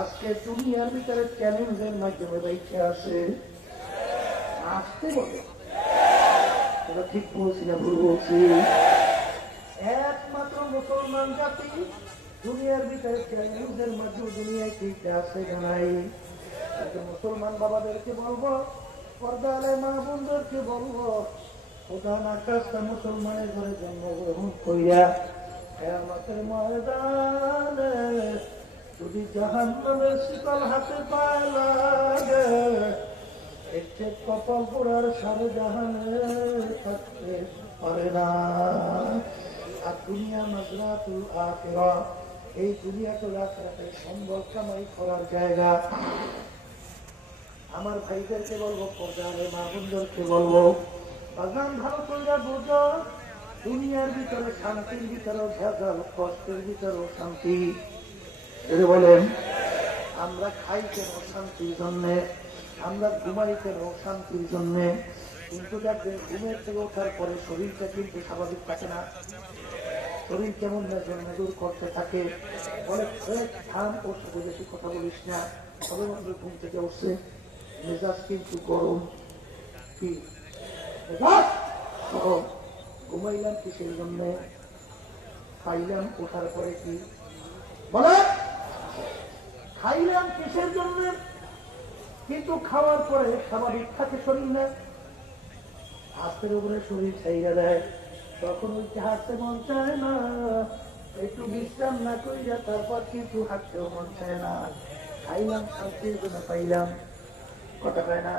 আজকে দুনিয়ার ভিতরে চ্যালেঞ্জের মাধ্যমে বাইকে আসে আসতে বলে ঠিক বলছি না ভুল বলছি? একমাত্র মুসলমান জাতি দুনিয়ার ভিতরে চ্যালেঞ্জের মাধ্যমে দুনিয়ায় ঠিক আছে জানাই। মুসলমান বাবাদেরকে বলবো, পর্দা আলের মা বোনদেরকে বলবো, প্রধান আকাশটা মুসলমানের ঘরে জন্মগ্রহণ করিয়া কিয়ামতের ময়দানে যদি জাহান্নামের শিকল হাতে পায় লাগে, একটু কপাল পোড়ার সারে জাহানে থাকতে পারে না। আর দুনিয়া মাজরাতুল আখিরা, এই দুনিয়াতুল আখিরাতে সম্বল কামাই করার জায়গা। আমার ভাইদেরকে বলবো, পর্দারে মা বোনদেরকে বলবো, বাগান ভালো করে বুঝো, দুনিয়ার ভিতরে শান্তির ভিতরেও ভেজাল, কষ্টের ভিতরেও শান্তি। বলেন, আমরা খাই কেন শান্তির জন্যে, আমরা ঘুমাই কেন শান্তির জন্যে, কিন্তু দেখবেন ঘুমের থেকে ওঠার পরে শরীরটা কিন্তু স্বাভাবিক থাকে না। শরীর কেমন মেজর করতে থাকে, বলে থাম, ওর সাথে বেশি কথা বলিস না, সবে মাত্র ঘুম থেকে উঠছে, মেজাজ কিন্তু গরম। কি ঘুমাইলাম কিসের জন্য, খাইলাম ওঠার পরে কি বলে, খাইলাম কিসের জন্য, কিন্তু খাওয়ার পরে স্বাভাবিক থাকে শরীর না, হাতের উপরে শরীর ছাইরা দেয়, তখন ওই হাঁটতে মন চায় না, একটু বিশ্রাম না করিয়া তারপর কিন্তু হাঁটতেও মন চায় না। খাইলাম শান্তির জন্য পাইলাম, কথা কয় না।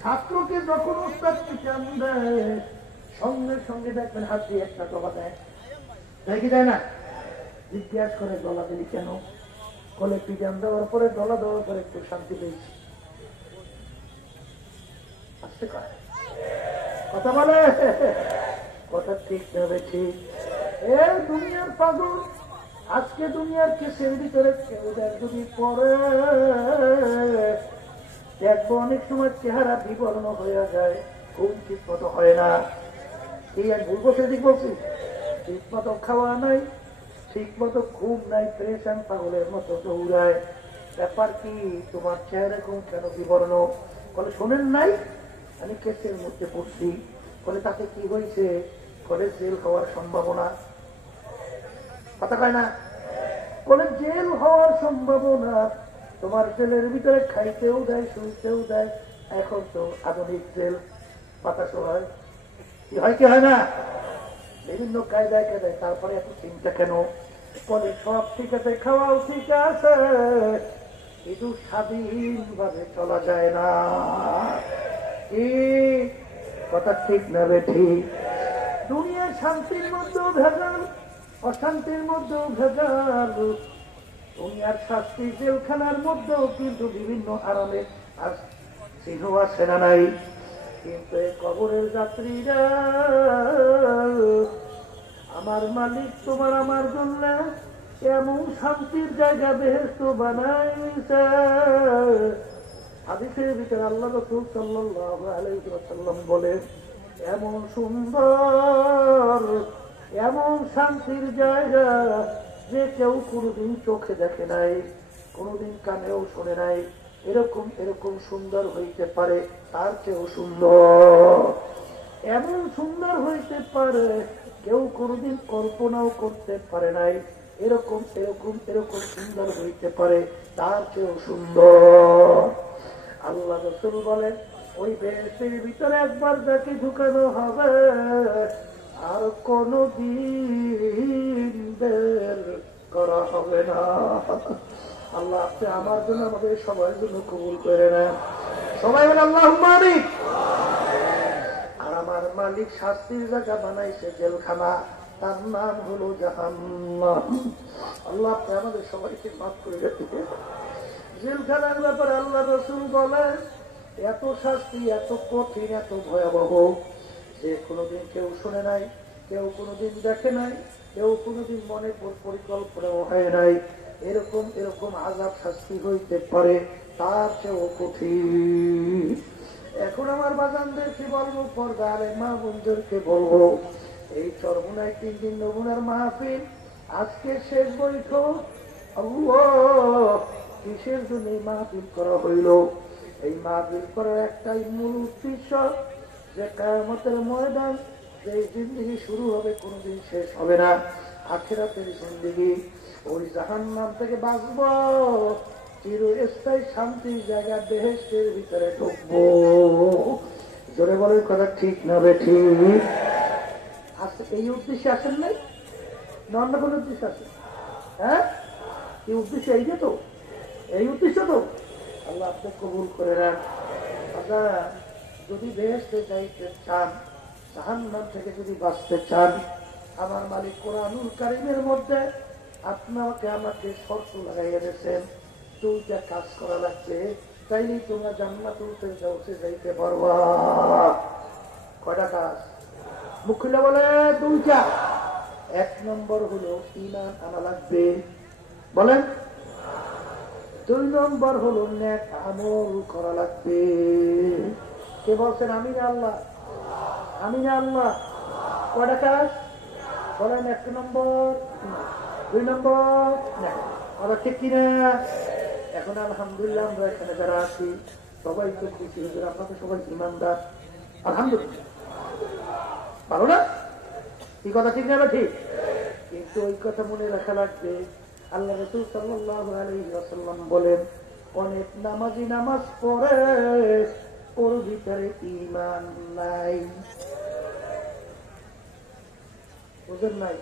ছাত্রকে যখন উস্তাদ পিটান দেয়, সঙ্গে সঙ্গে দেখবেন হাত দিয়ে একটা ডলা দেয়, তাই কি দেয় না? জিজ্ঞাসা করে ডলা দিলি কেন, বলে পিটান দেওয়ার পরে ডলা দেওয়ার পরে একটু শান্তি পেয়েছি। আসতে কয় কথা বলে, কথা ঠিক হবে ঠিক। এ দুনিয়ার পাগল, আজকে দুনিয়ার কেসের ভিতরে কেউ যদি পড়ে দেখবো অনেক সময় চেহারা বিবর্ণ হয়ে যায়, ঘুম ঠিক মতো হয় না। এই এক ভুলবো সেদিক বলছি, ঠিক মতো খাওয়া নাই, ঠিক মতো ঘুম নাই, প্রেশান পাগলের মতো দৌড়ায়। ব্যাপার কি, তোমার চেহারা ঘুম কেন বিবর্ণ? বলে শোনেন নাই, আমি কেসের মধ্যে পড়ছি। বলে তাতে কি হয়েছে? বলে জেল হওয়ার সম্ভাবনা। কথা কয় না? বলে জেল হওয়ার সম্ভাবনা। তোমার জেলের ভিতরে খাইতেও দেয়, শুইতেও দেয়, এখন তো আধুনিক জেল, বাতাস হয়, কি হয় কি হয় না, বিভিন্ন কায়দায় কায়দায়। তারপরে এত চিন্তা কেন? বলে সব ঠিক আছে, খাওয়াও ঠিক আছে, কিন্তু স্বাধীন ভাবে চলা যায় না। কি কথা ঠিক না বে ঠিক? দুনিয়ার শান্তির মধ্যেও ভেজাল, অশান্তির মধ্যেও ভেজাল, দুনিয়ার শাস্তি জেলখানার মধ্যেও কিন্তু বিভিন্ন আরামে আর চিহ্ন আছে না নাই। কিন্তু এই কবরের যাত্রীরা, আমার মালিক তোমার আমার জন্য এমন শান্তির জায়গা বেহেশত বানাইছে। হাদিসের ভিতরে আল্লাহ রাসূল সাল্লাল্লাহু আলাইহি ওয়াসাল্লাম বলেন, এমন সুন্দর, এমন শান্তির জায়গা যে কেউ কোনোদিন চোখে দেখে নাই, কোনোদিন কানেও শোনে নাই। এরকম এরকম সুন্দর হইতে পারে, তার চেয়েও সুন্দর, এমন সুন্দর হইতে পারে কেউ কোনোদিন কল্পনাও করতে পারে নাই। এরকম এরকম এরকম সুন্দর হইতে পারে, তার চেয়েও সুন্দর। আল্লাহ রাসূল বলেন, ওই বেহেশতের ভিতরে একবার যাকে ঢুকানো হবে আর কোনদিন বের করা হবে না। আল্লাহ আপনি আমার জন্য, আমাদের সবার জন্য কবুল করে নেন। সবাই বলে আল্লাহুম্মা আমিন। আর আমার মালিক শাস্তির জায়গা বানাইছে জেলখানা, তার নাম হলো জাহান্নাম। আল্লাহ আপনি আমাদের সবাইকে মাফ করে দিতে। জেলখানার ব্যাপারে আল্লাহ রাসূল বলেন, এত শাস্তি, এত কঠিন, এত ভয়াবহ যে কোনোদিন কেউ শুনে নাই, কেউ কোনোদিন দেখে নাই, কেউ কোনোদিন মনে পরিকল্পনাও হয় নাই। এরকম এরকম আযাব শাস্তি হইতে পারে, তার চেয়েও কঠিন। এখন আমার বাজানদেরকে বলবো, পর্দার মা বোনদেরকে বলবো, এই চরমুনায় 3 দিন নমুনার মাহফিল, আজকে শেষ বৈঠক। আল্লাহ কিসের জন্য এই মাহফিল করা হইল? এই মাহফিল করার একটাই মূল উদ্দেশ্য যে কিয়ামতের ময়দান যে জিন্দেগি শুরু হবে কোনোদিন শেষ হবে না, আখিরাতের জিন্দেগি, ওই জাহান্নাম থেকে বাঁচব, চিরস্থায়ী শান্তির জায়গা বেহেশতের ভিতরে ঢুকবো। জোরে বলেন কথা ঠিক না ঠিক? আজকে এই উদ্দেশ্যে আসেন নাই না অন্য কোন উদ্দেশ্য আসেন? হ্যাঁ, এই উদ্দেশ্য এই যে তো, এই উদ্দেশ্য তো আল্লাহ আপনি কবুল করে নেন। আচ্ছা, যদি বেহেশতে যাইতে চান, জাহান্নাম থেকে যদি বাঁচতে চান, আমার মালিক কোরআনুল কারীমের মধ্যে আপনাকে আমাকে শর্ত লাগাইয়া দিয়েছেন, দুইটা কাজ করা লাগবে, তাইলেই তোমরা জান্নাতুল ফেরদাউসে যাইতে পারবা। কয়টা কাজ? মুখ খুলে বলে দুইটা। এক নম্বর হলো ঈমান আনা লাগবে, বলেন। দুই নম্বর হলো নেক আমল করা লাগবে। কে বলছেন? আমি না আল্লাহ? আমি না আল্লাহ? কয়টা কাজ বলেন? এক নম্বর, দুই নম্বর নেক। আবার ঠিক কিনা? এখন আলহামদুলিল্লাহ আমরা এখানে যারা আছি সবাই তো খুশি হুজুর, আপনাদের সবাই ইমানদার, আলহামদুলিল্লাহ, ভালো না? এই কথা ঠিক না? ঠিক। কিন্তু ওই কথা মনে রাখা লাগবে, আল্লাহ রাসূল সাল্লাল্লাহু আলাইহি ওয়াসাল্লাম বলেন, অনেক নামাজি নামাজ পড়ে, ওর ভিতরে ঈমান নাই। বুঝেন নাই?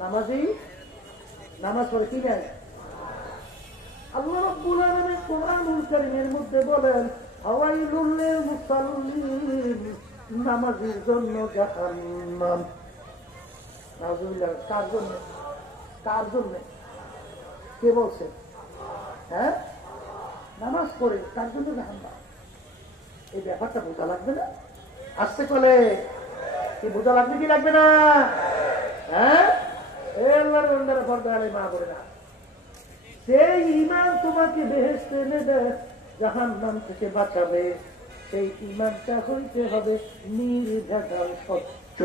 নামাজি নামাজ পড়ে কি নাই? আল্লাহ রাব্বুল আলামিন কোরআনুল কারীমের মধ্যে বলেন, আওয়াইলুল লিল মুসাল্লিন, নামাজের জন্য জাহান্নাম। নাউযুবিল্লাহ। কার জন্য? কার জন্য? কে বলছে? হ্যাঁ, নামাজ পড়ে তার জন্য জাহান্নাম। এই ব্যাপারটা বোঝা লাগবে না? আসতে কলে কি বোঝা লাগবে কি লাগবে না? হ্যাঁ, আল্লাহর বান্দারা পর্দা আলাই মা বলে না, সেই ঈমান তোমাকে বেহেশতে নেবে, জাহান্নাম থেকে বাঁচাবে, সেই ঈমানটা হইতে হবে নির্ভেজাল, স্বচ্ছ।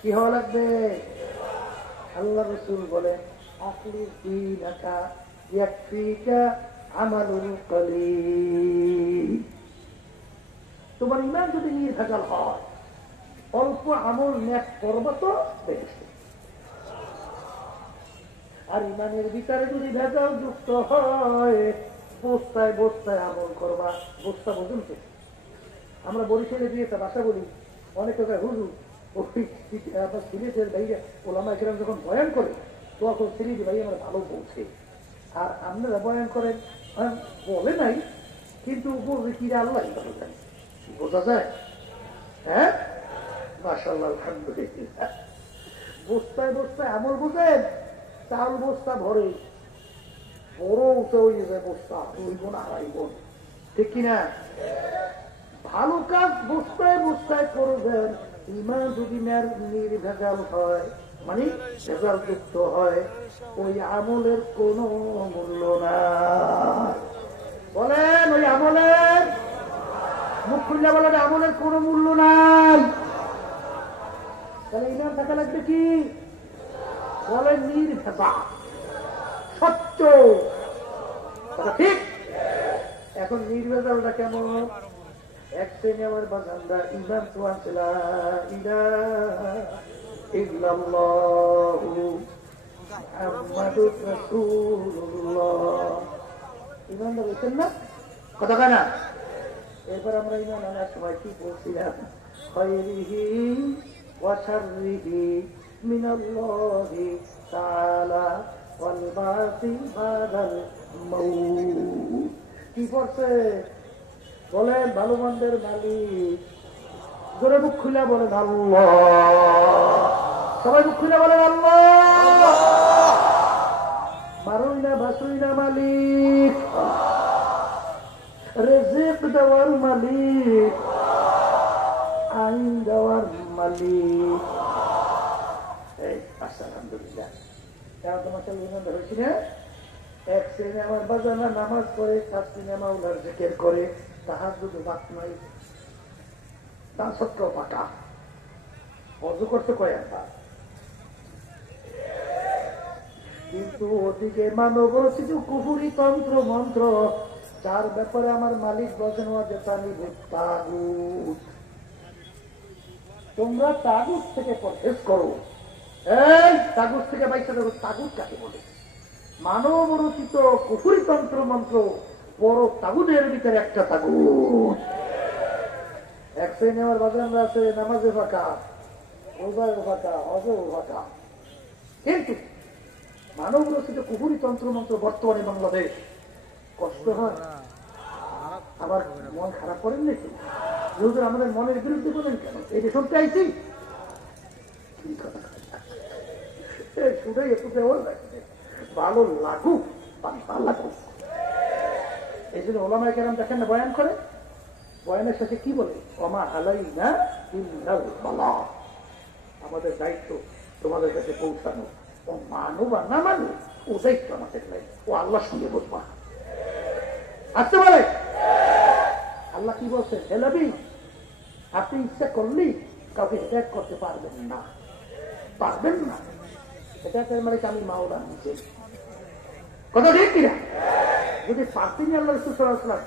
কি হওয়া লাগবে? আল্লাহ রাসূল বলেন, আখলিস দীনাকা ইয়াকফিকা আমালুল কলিল। তোমার ঈমান যদি নির্ভেজাল হয়, অল্প আমল নেক করবা তো বেহেশতে। আর ঈমানের ভিতরে যদি ভেজাল যুক্ত হয়, বস্তায় বস্তায় আমল করবা। বস্তা বুঝুন তো? আমরা বরিশালে দিয়ে একটা ভাষা বলি, অনেক কথা হুজুর আপনার সিলেটের বাইরে ওলামা কিরাম যখন বয়ান করে তখন সিলেটি ভাই আমরা ভালো বলছে, আর আপনারা বয়ান করেন বলে নাই, কিন্তু বলবে কি আল্লাহ ভালো জানি। বোঝা যায়? হ্যাঁ, মাশাআল্লাহ, আলহামদুলিল্লাহ। বস্তায় বস্তায় আমল বুঝেন, চাল বস্তা ভরে বড় উঠে হয়ে যায় বস্তা, 2 গুণ 2.5 গুণ, ঠিক কিনা? ভালো কাজ বস্তায় বস্তায় করবেন, ঈমান যদি নির্ভেজাল হয়, মানে ভেজাল যুক্ত হয়, ওই আমলের কোনো মূল্য নাই। বলেন, ওই আমলের, মুখ খুললে বলেন, আমলের কোনো মূল্য নাই। তাহলে ঈমান থাকা লাগবে কি? বলেন নির্ভেজাল, স্বচ্ছ। ঠিক। এখন নির্ভেজালটা কেমন? এক শ্রেণী আমার বাগানরা ঈমান তো আছে, লা ইলাহা ইল্লাল্লাহু মুহাম্মাদুর রাসূলুল্লাহ। ঈমানটা বলছেন না? কথা কয় না? এরপর আমরা ঈমান আনার সময় কি বলছিলাম? খায়রিহি ওয়া শাররিহি মিনাল্লাহি তাআলা ওয়াল বাসি বাদাল মাউত। কি পড়ছে? বলেন, ভালো মন্দের মালিক। জোরে মুখ খুলে বলেন আল্লাহ। সবাই মুখ খুলে বলেন আল্লাহ। মারুই না ভাসুই না মালিক, রিজিক দেওয়ার মালিক, আইন দেওয়ার মালিক। এই আলহামদুলিল্লাহ, তোমার সাথে ইমানদার হয়েছি না? এক শ্রেণী আমার বাজানা নামাজ পড়ে, 4 শ্রেণী মাওলার জিকির করে, তাহাজ্জুদ বাদ নাই, তা সত্ত্বেও পাকা। ওযু করতে কয় একবার, কিন্তু ওদিকে মানব রচিত কুফুরি তন্ত্র মন্ত্র, যার ব্যাপারে আমার মালিক বলছেন যে তাগুত। তোমরা তাগুত থেকে পরহেজ করো। এই তাগুত থেকে বাইসা দেখো তাগুত কাকে বলে। মানব রচিত কুফুরি তন্ত্র মন্ত্র বড় তাগুদের ভিতরে একটা তাগুত। এক শ্রেণী আমার বাজানরা আছে নামাজে ফাঁকা, রোজায় ফাঁকা, হজে ফাঁকা, কিন্তু মানব রচিত কুফুরি তন্ত্র মন্ত্র বর্তমানে বাংলাদেশ কষ্ট হয়। আবার মন খারাপ করেন নাকি হুজুর? আমাদের মনের বিরুদ্ধে বলেন কেন? এই যে শুনতে আইছি শুনেই একটু দেওয়ার লাগছে, ভালো লাগুক বা না লাগুক। এই জন্য ওলামায়ে কেরাম দেখেন না বয়ান করে, বয়ানের শেষে কি বলে? ওমা আলাইনা ইল্লাল বালাগ। আমাদের দায়িত্ব তোমাদের কাছে পৌঁছানো। ও মানু বা না মানু ও দায়িত্ব আমাদের নাই। ও আল্লাহর সঙ্গে বলবা আসতে পারে। আল্লাহ কি বলছেন? হে নবী, আপনি ইচ্ছা করলেই কাউকে হেদায়েত করতে পারবেন না, পারবেন না। হেদায়েতের মালিক আমি মাওলা নিজে। কথা ঠিক কিনা? যদি পারতেনি আল্লাহ রাসূল সাল্লাল্লাহু আলাইহি ওয়াসাল্লাম